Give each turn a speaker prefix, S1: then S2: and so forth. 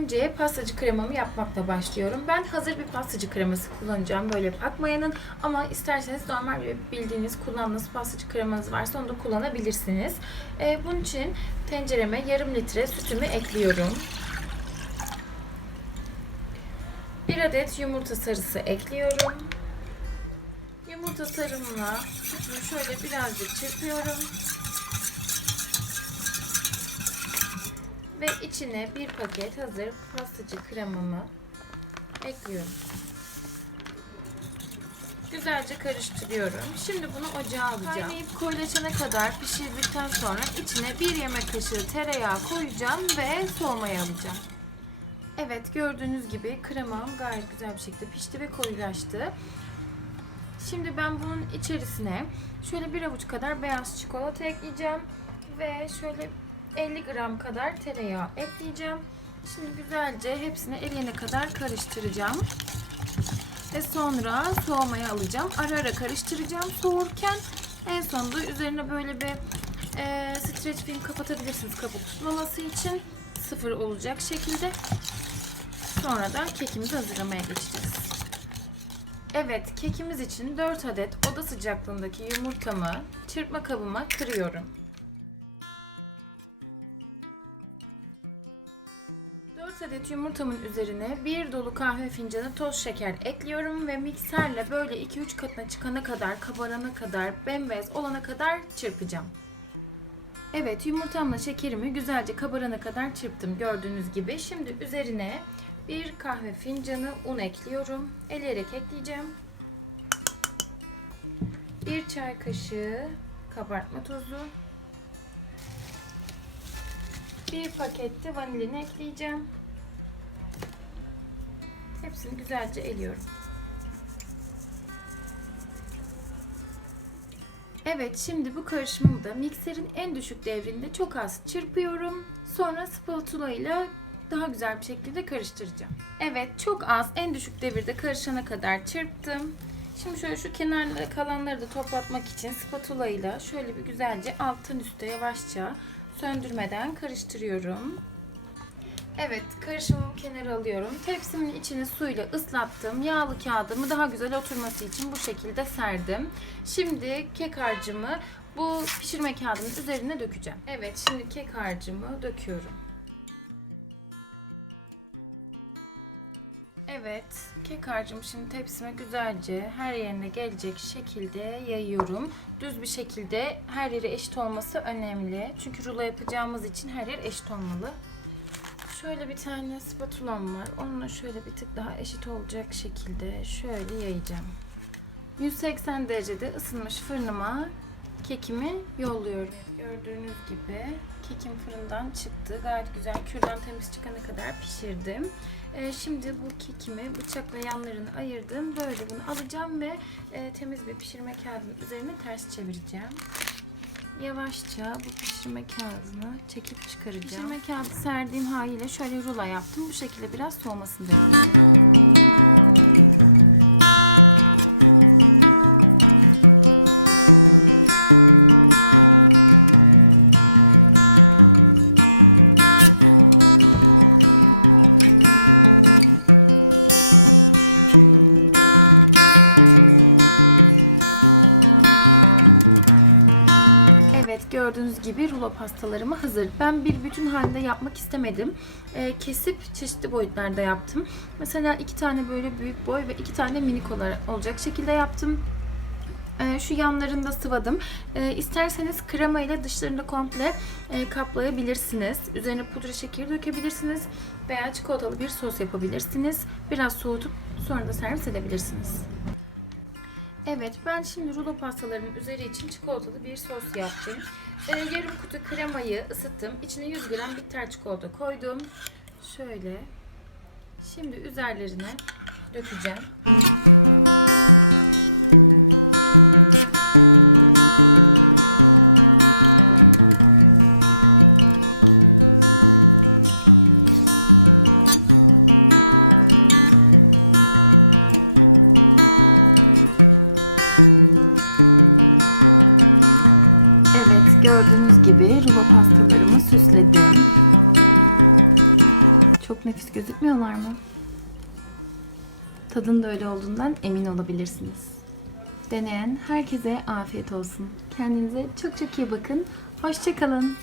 S1: önce pastacı kremamı yapmakla başlıyorum. Ben hazır bir pastacı kreması kullanacağım. Böyle Akmaya'nın ama isterseniz normal bir bildiğiniz kullandığınız pastacı kremanız varsa onu da kullanabilirsiniz. Ee, bunun için tencereme yarım litre sütümü ekliyorum. Bir adet yumurta sarısı ekliyorum. Yumurta sarımla sütümü şöyle birazcık çırpıyorum. Ve içine bir paket hazır pastacı kremamı ekliyorum. Güzelce karıştırıyorum. Şimdi bunu ocağa alacağım. Kaynayıp koyulaşana kadar pişirdikten sonra içine bir yemek kaşığı tereyağı koyacağım ve soğumaya alacağım. Evet gördüğünüz gibi kremam gayet güzel bir şekilde pişti ve koyulaştı. Şimdi ben bunun içerisine şöyle bir avuç kadar beyaz çikolata ekleyeceğim ve şöyle 50 gram kadar tereyağı ekleyeceğim. Şimdi güzelce hepsini eriyene kadar karıştıracağım. Ve sonra soğumaya alacağım. Ara ara karıştıracağım soğurken. En sonunda üzerine böyle bir e, streç film kapatabilirsiniz kabuk tutmaması için. Sıfır olacak şekilde. Sonra da kekimizi hazırlamaya geçeceğiz. Evet, kekimiz için 4 adet oda sıcaklığındaki yumurtamı çırpma kabıma kırıyorum. 4 adet yumurtamın üzerine bir dolu kahve fincanı toz şeker ekliyorum ve mikserle böyle 2-3 katına çıkana kadar, kabarana kadar, bembeyaz olana kadar çırpacağım. Evet, yumurtamla şekerimi güzelce kabarana kadar çırptım gördüğünüz gibi. Şimdi üzerine bir kahve fincanı un ekliyorum. Eleyerek ekleyeceğim. Bir çay kaşığı kabartma tozu. Bir pakette vanilini ekleyeceğim. Hepsini güzelce eliyorum. Evet, şimdi bu karışımı da mikserin en düşük devrinde çok az çırpıyorum. Sonra spatula ile daha güzel bir şekilde karıştıracağım. Evet, çok az en düşük devirde karışana kadar çırptım. Şimdi şöyle şu kenarda kalanları da toplatmak için spatula ile şöyle bir güzelce alttan üste yavaşça söndürmeden karıştırıyorum. Evet, karışımımı kenara alıyorum. Tepsimin içini suyla ıslattım. Yağlı kağıdımı daha güzel oturması için bu şekilde serdim. Şimdi kek harcımı bu pişirme kağıdının üzerine dökeceğim. Evet, şimdi kek harcımı döküyorum. Evet, kek harcımı şimdi tepsime güzelce her yerine gelecek şekilde yayıyorum. Düz bir şekilde her yeri eşit olması önemli. Çünkü rulo yapacağımız için her yer eşit olmalı. Şöyle bir tane spatulam var. Onunla şöyle bir tık daha eşit olacak şekilde şöyle yayacağım. 180 derecede ısınmış fırınıma kekimi yolluyorum. Gördüğünüz gibi kekim fırından çıktı. Gayet güzel kürdan temiz çıkana kadar pişirdim. Ee, şimdi bu kekimi bıçakla yanlarını ayırdım. Böyle bunu alacağım ve e, temiz bir pişirme kağıdının üzerine ters çevireceğim. Yavaşça bu pişirme kağıdını çekip çıkaracağım. Pişirme kağıdı serdiğim haliyle şöyle rulo yaptım. Bu şekilde biraz soğumasını bekliyorum. Evet gördüğünüz gibi rulo pastalarımı hazır. Ben bir bütün halinde yapmak istemedim. Ee, kesip çeşitli boyutlarda yaptım. Mesela iki tane böyle büyük boy ve iki tane minik olarak olacak şekilde yaptım. Ee, şu yanlarını da sıvadım. Ee, isterseniz krema ile dışlarını komple e, kaplayabilirsiniz. Üzerine pudra şekeri dökebilirsiniz. Veya çikolatalı bir sos yapabilirsiniz. Biraz soğutup sonra da servis edebilirsiniz. Evet, ben şimdi rulo pastalarımın üzeri için çikolatalı bir sos yaptım. Ee, yarım kutu kremayı ısıttım. İçine 100 gram bitter çikolata koydum. Şöyle. Şimdi üzerlerine dökeceğim. Gördüğünüz gibi rulo pastalarımı süsledim.
S2: Çok nefis gözükmüyorlar mı? Tadın da öyle olduğundan emin olabilirsiniz. Deneyen herkese afiyet olsun. Kendinize çok çok iyi bakın. Hoşçakalın.